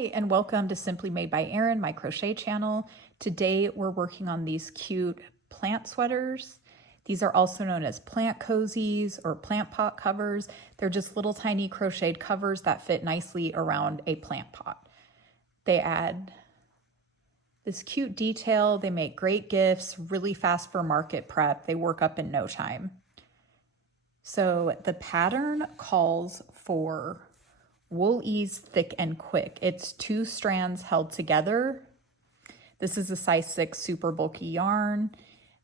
Hi, and welcome to Simply Made by Erin, my crochet channel. Today we're working on these cute plant sweaters. These are also known as plant cozies or plant pot covers. They're just little tiny crocheted covers that fit nicely around a plant pot. They add this cute detail. They make great gifts, really fast for market prep. They work up in no time. So the pattern calls for wool ease thick and quick. It's 2 strands held together. This is a size 6 super bulky yarn.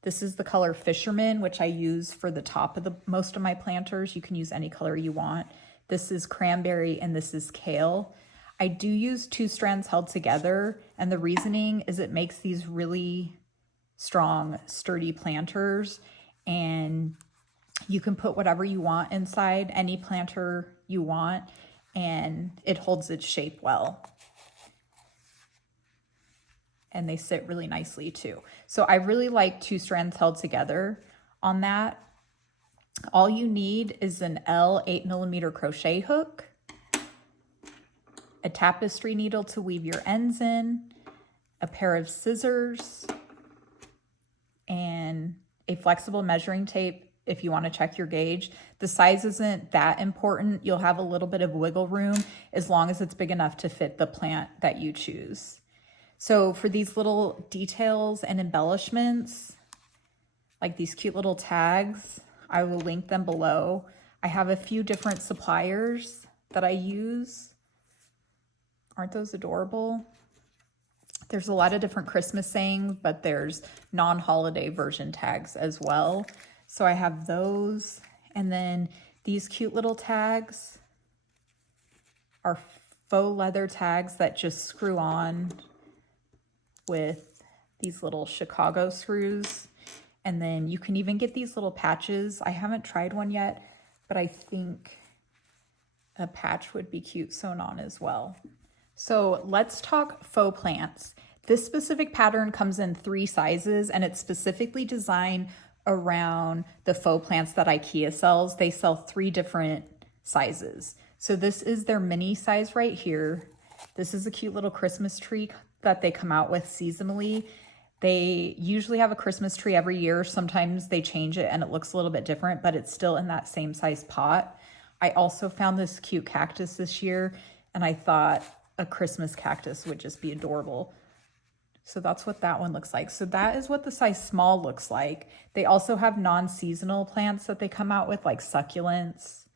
This is the color Fisherman, which I use for the top of most of my planters. You can use any color you want. This is Cranberry and this is Kale. I do use 2 strands held together, and the reasoning is it makes these really strong, sturdy planters, and you can put whatever you want inside, any planter you want, and it holds its shape well. And they sit really nicely too. So I really like 2 strands held together on that. All you need is an L 8mm crochet hook, a tapestry needle to weave your ends in, a pair of scissors, and a flexible measuring tape if you want to check your gauge. The size isn't that important. You'll have a little bit of wiggle room as long as it's big enough to fit the plant that you choose. So for these little details and embellishments, like these cute little tags, I will link them below. I have a few different suppliers that I use. Aren't those adorable? There's a lot of different Christmas sayings, but there's non-holiday version tags as well. So I have those, and then these cute little tags are faux leather tags that just screw on with these little Chicago screws. And then you can even get these little patches. I haven't tried one yet, but I think a patch would be cute sewn on as well. So let's talk faux plants. This specific pattern comes in 3 sizes, and it's specifically designed around the faux plants that IKEA sells. They sell 3 different sizes. So this is their mini size right here. This is a cute little Christmas tree that they come out with seasonally. They usually have a Christmas tree every year. Sometimes they change it and it looks a little bit different, but it's still in that same size pot. I also found this cute cactus this year, and I thought a Christmas cactus would just be adorable. So that's what that one looks like. So that is what the size small looks like. They also have non-seasonal plants that they come out with, like succulents,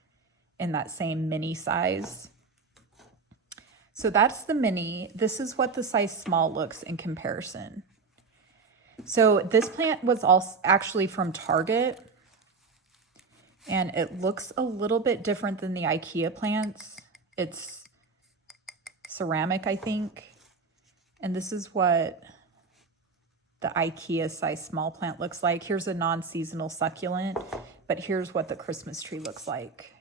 in that same mini size. So that's the mini. This is what the size small looks in comparison. So this plant was also actually from Target, and it looks a little bit different than the IKEA plants. It's ceramic, I think. And this is what the IKEA size small plant looks like. Here's a non-seasonal succulent, but here's what the Christmas tree looks like.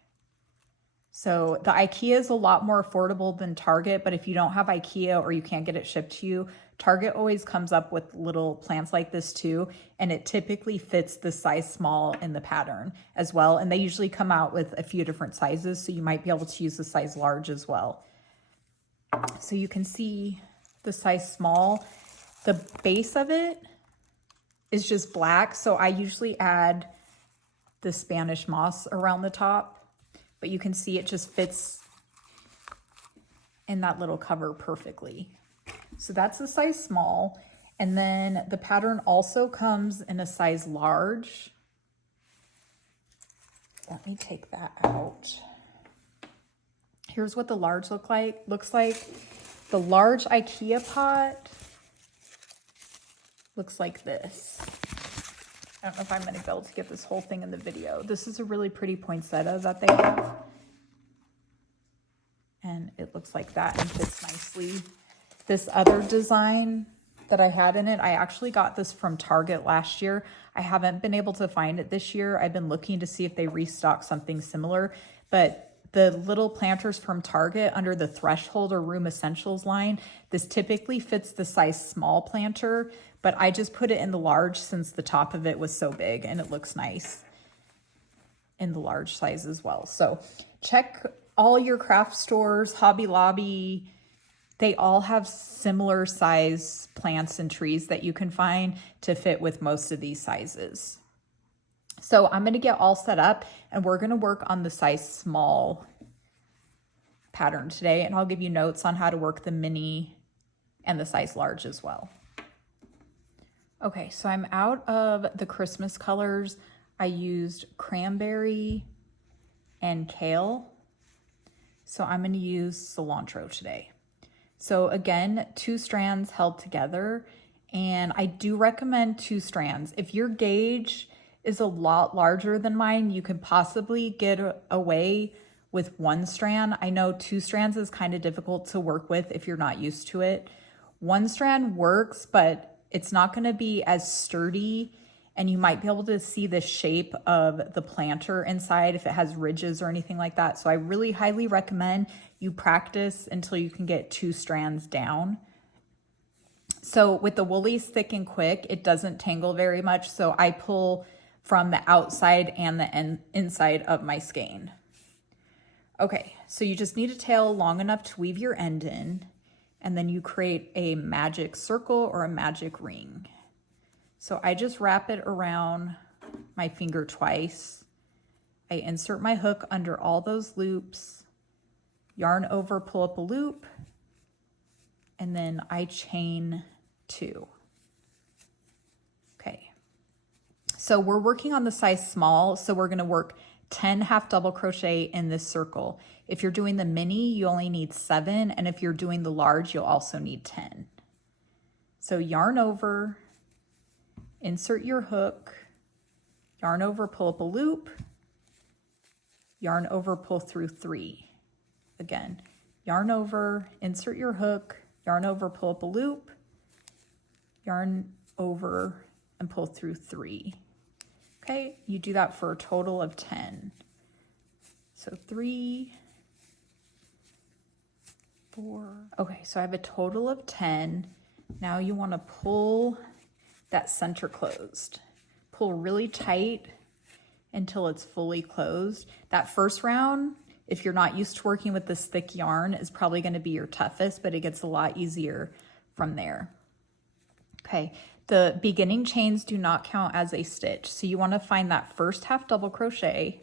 So the IKEA is a lot more affordable than Target, but if you don't have IKEA or you can't get it shipped to you, Target always comes up with little plants like this too, and it typically fits the size small in the pattern as well. And they usually come out with a few different sizes, so you might be able to use the size large as well. So you can see the size small, the base of it is just black. So I usually add the Spanish moss around the top, but you can see it just fits in that little cover perfectly. So that's the size small. And then the pattern also comes in a size large. Let me take that out. Here's what the large looks like. The large IKEA pot looks like this. I don't know if I'm going to be able to get this whole thing in the video. This is a really pretty poinsettia that they have. And it looks like that and fits nicely. This other design that I had in it, I actually got this from Target last year. I haven't been able to find it this year. I've been looking to see if they restock something similar, but the little planters from Target under the Threshold or Room Essentials line, this typically fits the size small planter, but I just put it in the large since the top of it was so big, and it looks nice in the large size as well. So check all your craft stores, Hobby Lobby, They all have similar size plants and trees that you can find to fit with most of these sizes. So I'm going to get all set up and we're going to work on the size small pattern today, and I'll give you notes on how to work the mini and the size large as well. Okay, so I'm out of the Christmas colors. I used cranberry and kale. So I'm going to use cilantro today. So again, 2 strands held together, and I do recommend 2 strands. If your gauge is a lot larger than mine, you could possibly get away with 1 strand. I know 2 strands is kind of difficult to work with if you're not used to it. 1 strand works, but it's not going to be as sturdy, and you might be able to see the shape of the planter inside if it has ridges or anything like that. So I really highly recommend you practice until you can get 2 strands down. So with the Woolies Thick and Quick, it doesn't tangle very much. So I pull from the outside and the inside of my skein. Okay, so you just need a tail long enough to weave your end in, and then you create a magic circle or a magic ring. So I just wrap it around my finger twice. I insert my hook under all those loops, yarn over, pull up a loop, and then I chain 2. Okay, so we're working on the size small, so we're gonna work 10 half double crochet in this circle. If you're doing the mini, you only need 7, and if you're doing the large, you'll also need 10. So yarn over, insert your hook, yarn over, pull up a loop, yarn over, pull through 3. Again, yarn over, insert your hook, yarn over, pull up a loop, yarn over, and pull through 3. Okay, you do that for a total of 10. So 3, 4. Okay, so I have a total of 10. Now you want to pull that center closed. Pull really tight until it's fully closed. That first round, if you're not used to working with this thick yarn, is probably going to be your toughest, but it gets a lot easier from there. Okay, the beginning chains do not count as a stitch, so you want to find that first half double crochet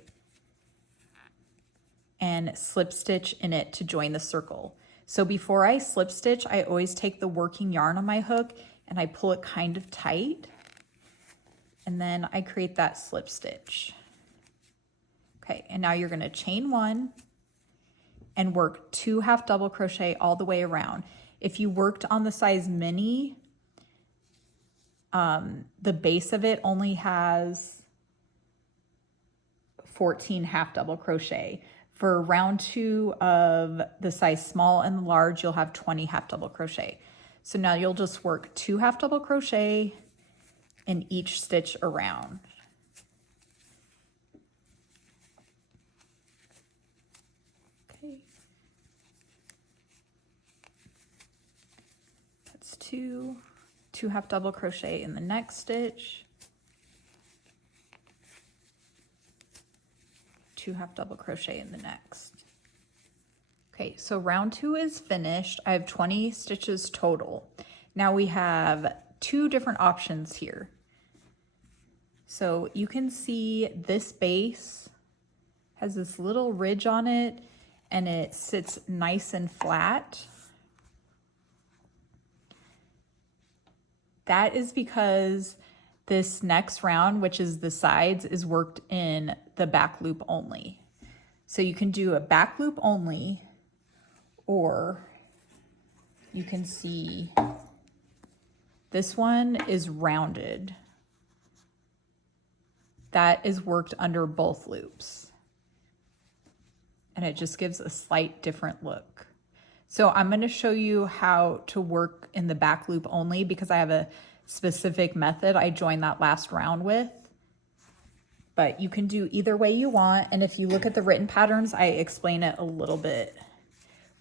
and slip stitch in it to join the circle. So before I slip stitch, I always take the working yarn on my hook and I pull it kind of tight, and then I create that slip stitch. Okay, and now you're going to chain 1 and work 2 half double crochet all the way around. If you worked on the size mini, the base of it only has 14 half double crochet. For round 2 of the size small and the large, you'll have 20 half double crochet. So now you'll just work 2 half double crochet in each stitch around. Okay. That's 2 half double crochet in the next stitch, 2 half double crochet in the next. Okay, so round 2 is finished. I have 20 stitches total. Now we have 2 different options here. So you can see this base has this little ridge on it and it sits nice and flat. That is because this next round, which is the sides, is worked in the back loop only. So you can do a back loop only, or you can see this one is rounded. That is worked under both loops. And it just gives a slight different look. So I'm going to show you how to work in the back loop only because I have a specific method I joined that last round with. But you can do either way you want. And if you look at the written patterns, I explain it a little bit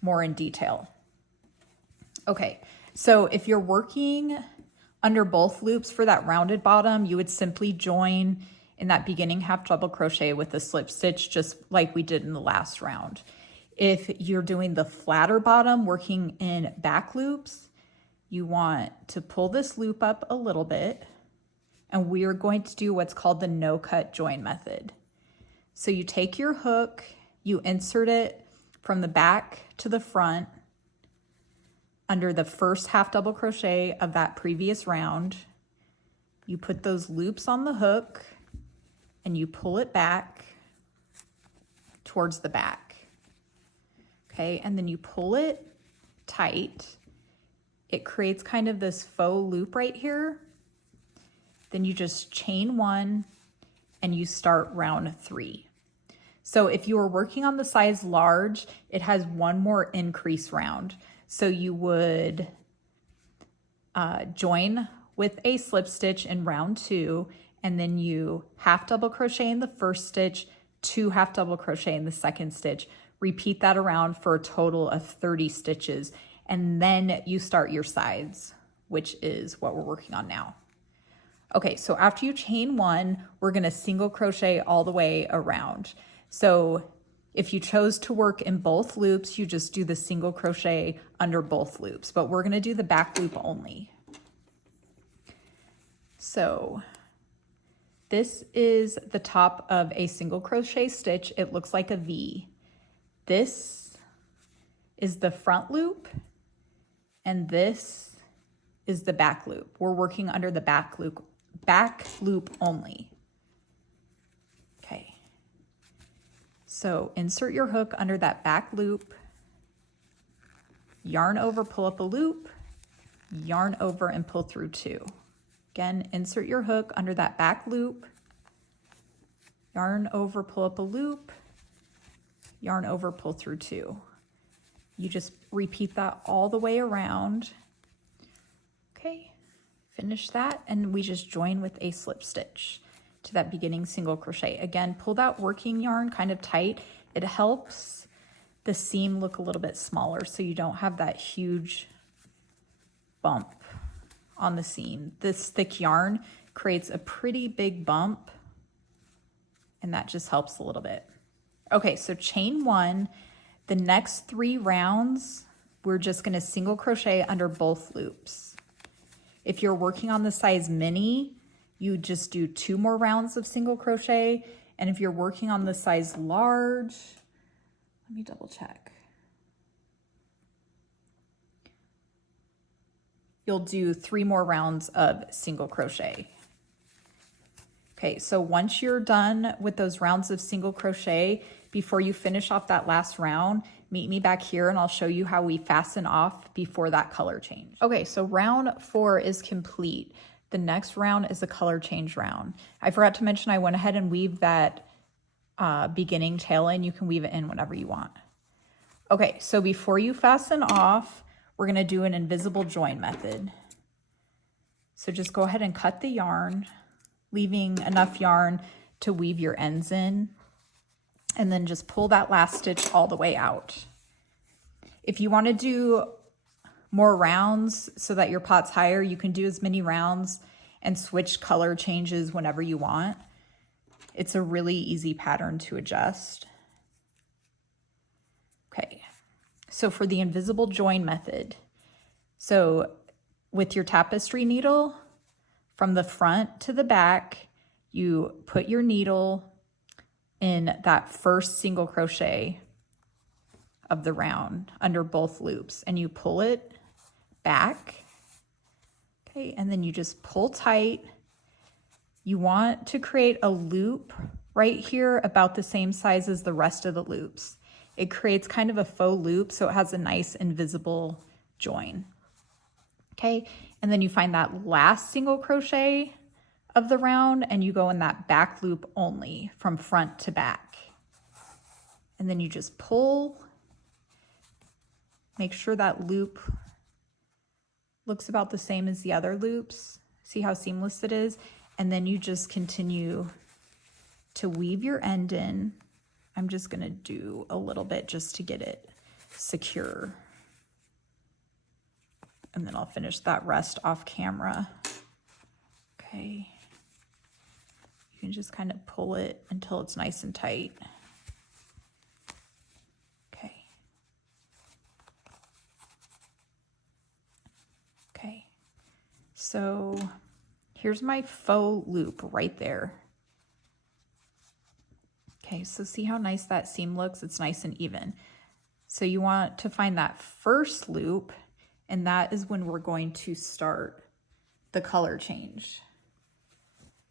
more in detail. Okay, so if you're working under both loops for that rounded bottom, you would simply join in that beginning half double crochet with a slip stitch, just like we did in the last round. If you're doing the flatter bottom, working in back loops, you want to pull this loop up a little bit, and we are going to do what's called the no cut join method. So you take your hook, you insert it from the back to the front under the first half double crochet of that previous round. You put those loops on the hook and you pull it back towards the back. Okay, and then you pull it tight. It creates kind of this faux loop right here. Then you just chain one and you start round 3. So if you are working on the size large, it has one more increase round. So you would join with a slip stitch in round 2, and then you half double crochet in the first stitch, 2 half double crochet in the second stitch. Repeat that around for a total of 30 stitches, and then you start your sides, which is what we're working on now. Okay, so after you chain 1, we're gonna single crochet all the way around. So if you chose to work in both loops, you just do the single crochet under both loops, but we're gonna do the back loop only. So this is the top of a single crochet stitch. It looks like a V. This is the front loop, and this is the back loop. We're working under the back loop only. Okay. So insert your hook under that back loop, yarn over, pull up a loop, yarn over and pull through 2. Again, insert your hook under that back loop, yarn over, pull up a loop, yarn over, pull through 2. You just repeat that all the way around. Okay, finish that, and we just join with a slip stitch to that beginning single crochet. Again, pull that working yarn kind of tight. It helps the seam look a little bit smaller so you don't have that huge bump on the seam. This thick yarn creates a pretty big bump, and that just helps a little bit. Okay, so chain 1. The next 3 rounds, we're just gonna single crochet under both loops. If you're working on the size mini, you just do 2 more rounds of single crochet. And if you're working on the size large, let me double check. You'll do 3 more rounds of single crochet. Okay, so once you're done with those rounds of single crochet, before you finish off that last round, meet me back here and I'll show you how we fasten off before that color change. Okay, so round 4 is complete. The next round is a color change round. I forgot to mention I went ahead and weaved that beginning tail in. You can weave it in whenever you want. Okay, so before you fasten off, we're gonna do an invisible join method. So just go ahead and cut the yarn, leaving enough yarn to weave your ends in, and then just pull that last stitch all the way out. If you want to do more rounds so that your pot's higher, you can do as many rounds and switch color changes whenever you want. It's a really easy pattern to adjust. Okay, so for the invisible join method, so with your tapestry needle, from the front to the back, you put your needle in that first single crochet of the round under both loops, and you pull it back. Okay, and then you just pull tight. You want to create a loop right here about the same size as the rest of the loops. It creates kind of a faux loop, so it has a nice invisible join. Okay, and then you find that last single crochet of the round and you go in that back loop only from front to back. And then you just pull, make sure that loop looks about the same as the other loops. See how seamless it is? And then you just continue to weave your end in. I'm just gonna do a little bit just to get it secure. And then I'll finish that rest off camera. Okay. You can just kind of pull it until it's nice and tight. Okay. Okay, so here's my faux loop right there. Okay, so see how nice that seam looks? It's nice and even. So you want to find that first loop, and that is when we're going to start the color change.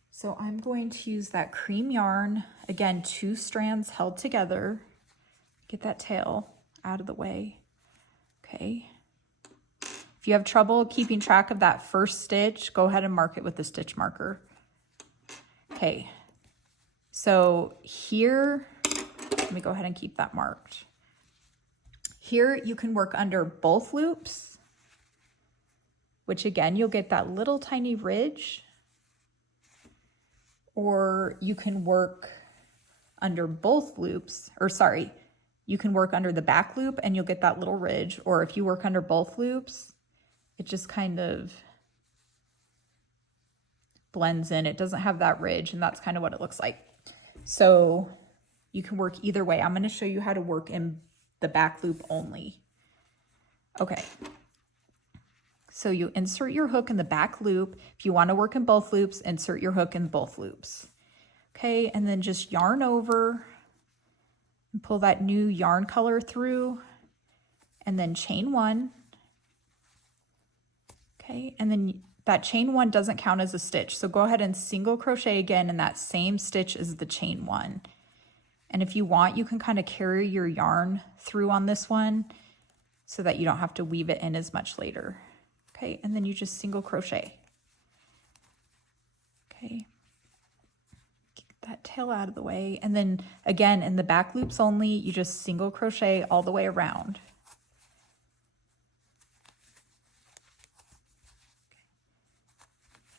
So I'm going to use that cream yarn, again, 2 strands held together. Get that tail out of the way. Okay. If you have trouble keeping track of that first stitch, go ahead and mark it with the stitch marker. Okay. So here, let me go ahead and keep that marked. Here you can work under both loops, which again, you'll get that little tiny ridge, or you can work under both loops, or sorry, you can work under the back loop and you'll get that little ridge, or if you work under both loops, it just kind of blends in. It doesn't have that ridge, and that's kind of what it looks like. So you can work either way. I'm going to show you how to work in the back loop only. Okay. So you insert your hook in the back loop. If you want to work in both loops, insert your hook in both loops. Okay, and then just yarn over and pull that new yarn color through, and then chain 1. Okay, and then that chain 1 doesn't count as a stitch, so go ahead and single crochet again in that same stitch as the chain 1. And if you want, you can kind of carry your yarn through on this one so that you don't have to weave it in as much later. Okay, and then you just single crochet. Okay, get that tail out of the way. And then again, in the back loops only, you just single crochet all the way around.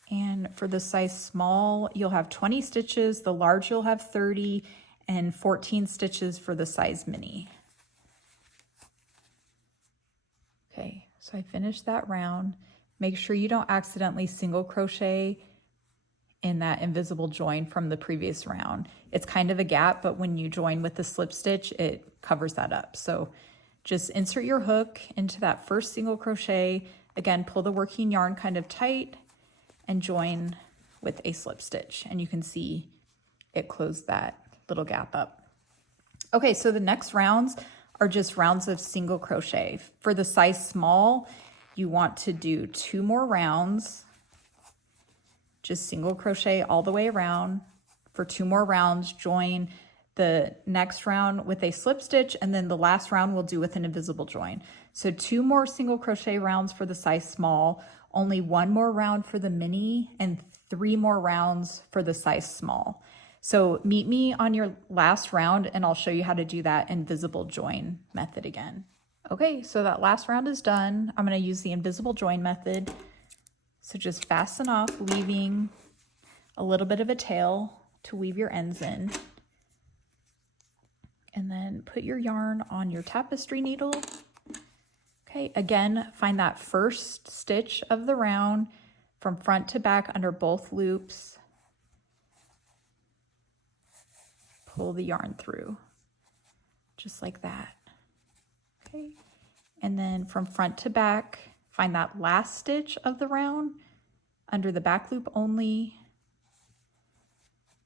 And for the size small, you'll have 20 stitches, the large you'll have 30, and 14 stitches for the size mini. Okay, so I finished that round. Make sure you don't accidentally single crochet in that invisible join from the previous round. It's kind of a gap, but when you join with the slip stitch, it covers that up. So just insert your hook into that first single crochet. Again, pull the working yarn kind of tight and join with a slip stitch. And you can see it closed that little gap up. Okay, so the next rounds are just rounds of single crochet. For the size small, you want to do 2 more rounds, just single crochet all the way around. For 2 more rounds, join the next round with a slip stitch, and then the last round we'll do with an invisible join. So 2 more single crochet rounds for the size small, only 1 more round for the mini, and 3 more rounds for the size small. So meet me on your last round and I'll show you how to do that invisible join method again. Okay, so that last round is done. I'm going to use the invisible join method. So just fasten off, leaving a little bit of a tail to weave your ends in. And then put your yarn on your tapestry needle. Okay, again, find that first stitch of the round from front to back under both loops. Pull the yarn through, just like that. Okay, and then from front to back, find that last stitch of the round under the back loop only.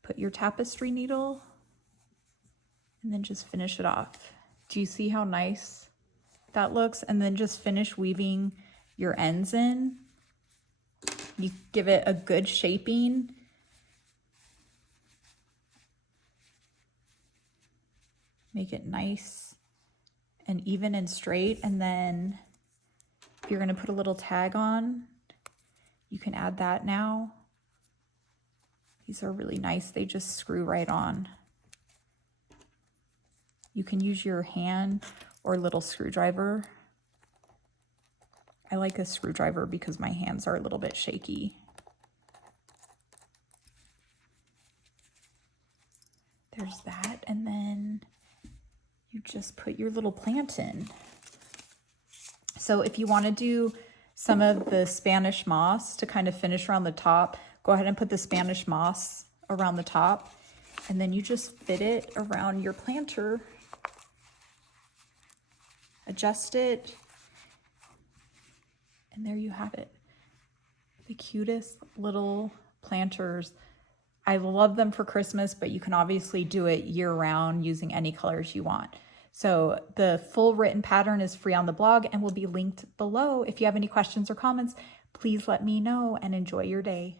Put your tapestry needle, and then just finish it off. Do you see how nice that looks? And then just finish weaving your ends in. You give it a good shaping. Make it nice and even and straight. And then if you're going to put a little tag on, you can add that now. These are really nice. They just screw right on. You can use your hand or little screwdriver. I like a screwdriver because my hands are a little bit shaky. There's that. And then you just put your little plant in. So if you want to do some of the Spanish moss to kind of finish around the top, go ahead and put the Spanish moss around the top, and then you just fit it around your planter. Adjust it. And there you have it. The cutest little planters. I love them for Christmas, but you can obviously do it year round using any colors you want. So the full written pattern is free on the blog and will be linked below. If you have any questions or comments, please let me know and enjoy your day.